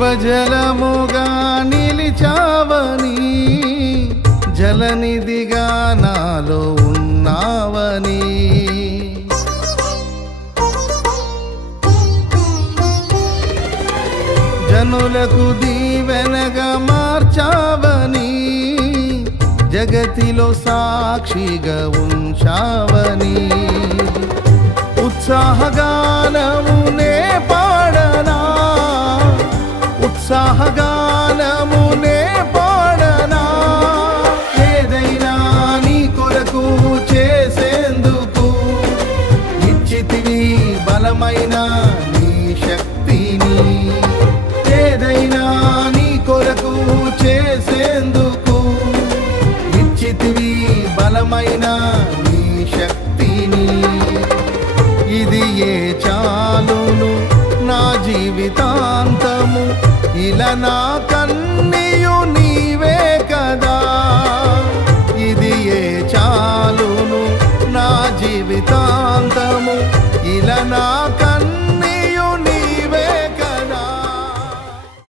జీవజలముగా నిలిచావని, జలనిధిగా నాలో ఉన్నావని, జనులకు దీవెనగా మార్చావని, జగతిలో సాక్షిగా ఉంచావని, ఉత్సాహగానమునే పాడనా, ఉత్సాహగానమునే పాడనా, ఏదైనా నీ కొరకు చేసేందుకు ఇచ్చితివి బలమైన నీ శక్తిని, ఏదైనా నీ కొరకు చేసేందుకు ఇచ్చితివి బలమైన నీ శక్తిని, ఇది ఏ చాలును నా జీవితాంతము, ఇలా నా కన్నీయు నీవే కదా, ఇది ఏ చాలును నా జీవితాంతము, ఇలా నా